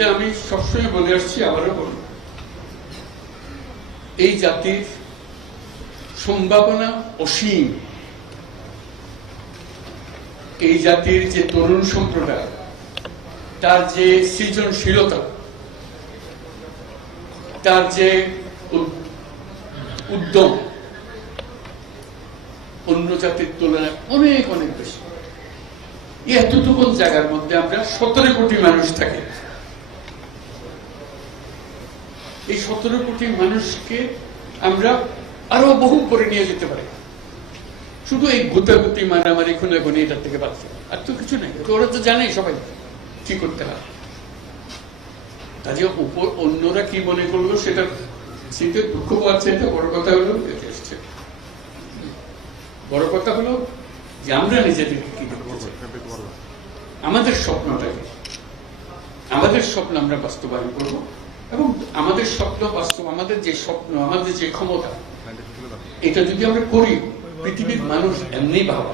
যেটা আমি সবসময় বলে আসছি, আবারও বলি এই জাতির সম্ভাবনা অসীম। এই জাতির যে তরুণ সম্প্রদায়, তার যে সৃজনশীলতা, তার যে উদ্যম, অন্য জাতির তুলনায় অনেক অনেক বেশি। এতটুকু জায়গার মধ্যে আমরা সতেরো কোটি মানুষ থাকি। এই সতেরো কোটি মানুষকে আমরা আরও বহু করে নিয়ে যেতে পারি। শুধু এই গুতাগুতি, মারামারি খুনাগুনি এটার থেকে বাঁচছে আর তো কিছু নেই। ওরা তো জানে সবাই কি করতে হয়। কাজে উপর অন্যরা কি মনে করল সেটা দুঃখ পাচ্ছে। এটা বড় কথা হলো এসছে। বড় কথা হলো যে আমরা নিজেদেরকে কি আমাদের স্বপ্নটাকে আমাদের স্বপ্ন আমরা বাস্তবায়ন করব। এবং আমাদের স্বপ্ন বাস্তব, আমাদের যে স্বপ্ন, আমাদের যে ক্ষমতা, এটা যদি আমরা করি, পৃথিবীর মানুষ এমনি ভাবা।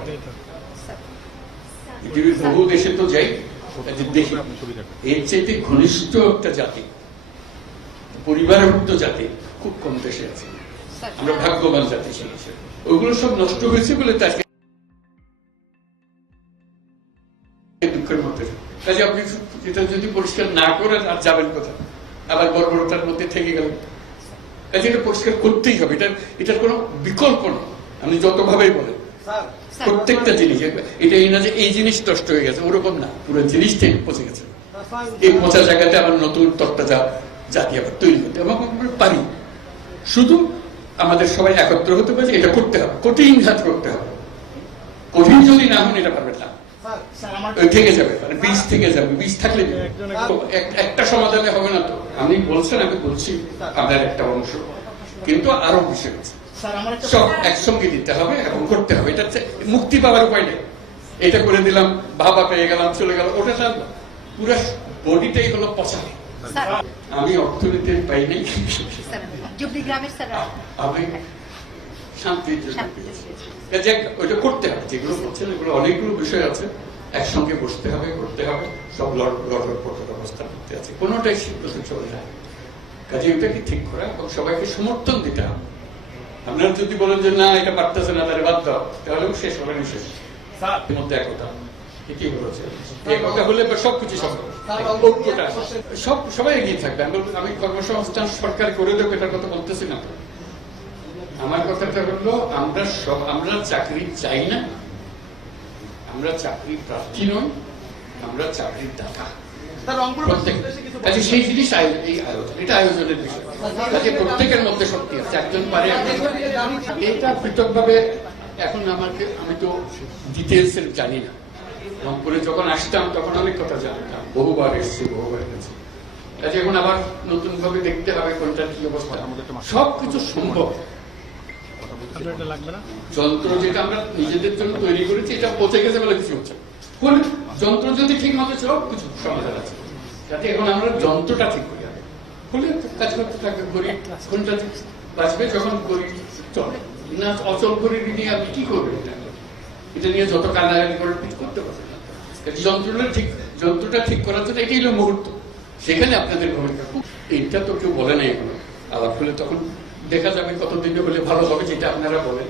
পৃথিবীর বহু দেশে তো যাই দেখি। এর চাইতে ঘনিষ্ঠ একটা জাতি, পরিবারভুক্ত জাতি খুব কম দেশে আছে। আমরা ভাগ্যবান জাতি ওইগুলো সব নষ্ট হয়েছে বলে তাকে দুঃখের মধ্যে। কাজে আপনি এটা যদি পরিষ্কার না করেন, আর যাবেন কোথায়? আবার বর্বরতার মধ্যে থেকে গেলেন কাজে এটা পরিষ্কার করতেই হবে। এটার এটার কোনো বিকল্প নেই। আপনি যতভাবেই বলেন। প্রত্যেকটা জিনিস এটা এই না যে এই জিনিস নষ্ট হয়ে গেছে ওরকম না। পুরো জিনিসটাই পচে গেছে। এই পচা জায়গাতে আবার নতুন তত্ত্বজা জাতি আবার তৈরি করতে এবং আমরা পারি। শুধু আমাদের সবাই একত্র হতে পারে এটা করতে হবে। কঠিন ঘাত করতে হবে। কঠিন যদি না হন এটা পারবেন না। থেকে যাবে। বীজ থেকে যাবে বীজ থাকলে একটা সমাধানে হবে না তো। আপনি বলছেন আমি বলছি আপনার একটা অংশ। কিন্তু আরও বিষয় আছে। সব একসঙ্গে দিতে হবে এবং করতে হবে। এটা মুক্তি পাওয়ার উপায় নেই। এটা করে দিলাম বাবা পেয়ে গেলাম চলে গেল ওটা না পুরো বডিটাই হলো পচা। আমি অর্থনীতি পাই নাই। আমি শান্তির জন্য ওইটা করতে হবে। যেগুলো বলছেন এগুলো অনেকগুলো বিষয় আছে। একসঙ্গে বসতে হবে করতে হবে সব লড় লড়ার পথের অবস্থা করতে আছে। কোনোটাই সিদ্ধতে চলে যায় কাজে ওইটাকে ঠিক করা? এবং সবাইকে সমর্থন দিতে হবে। আপনারা যদি বলেন যে না এটা পারতেছে না তাহলে বাদ দাও তাহলেও শেষ হবে না শেষ। মধ্যে একতা। ঠিকই বলেছে? একতা হলে সবকিছু সম্ভব। সব সবাই এগিয়ে থাকবে। আমি বলব, আমি কর্মসংস্থান সরকার করে দেবো এটার কথা বলতেছি না আমার কথাটা হলো আমরা সব আমরা চাকরি চাই না। আমরা চাকরি প্রার্থী নই আমরা চাকরির দাতা কাজে সেই জিনিস এই আয়োজন এটা আয়োজনের বিষয়। কাজে প্রত্যেকের মধ্যে শক্তি আছে একজন পারে এটা পৃথকভাবে এখন আমাকে আমি তো ডিটেলস এর জানি না। রংপুরে যখন আসতাম তখন অনেক কথা জানতাম। বহুবার এসেছি বহুবার গেছি কাজে এখন আবার নতুন ভাবে দেখতে হবে কোনটা কি অবস্থা। সব কিছু সম্ভব। যন্ত্র যেটা আমরা নিজেদের জন্য তৈরি করেছি, এটা পচে গেছে বলে কিছু হচ্ছে না। হলে যন্ত্র যদি ঠিক মতো কিছু সমাধান আছে। যাতে এখন আমরা যন্ত্রটা ঠিক করি। হলে কাজ করতে থাকবে বাঁচবে যখন চলে। না, অচল আপনি কি করবেন এটা? এটা নিয়ে যত কান্নাকানি করে কিছু করতে পারবেন যন্ত্রটা ঠিক যন্ত্রটা ঠিক করার জন্য এটাই হলো মুহূর্ত। সেখানে আপনাদের ভূমিকা। এইটা তো কেউ বলে নাই এখনও। আবার হলে তখন দেখা যাবে কতদিনে হলে ভালো হবে যেটা আপনারা বলেন।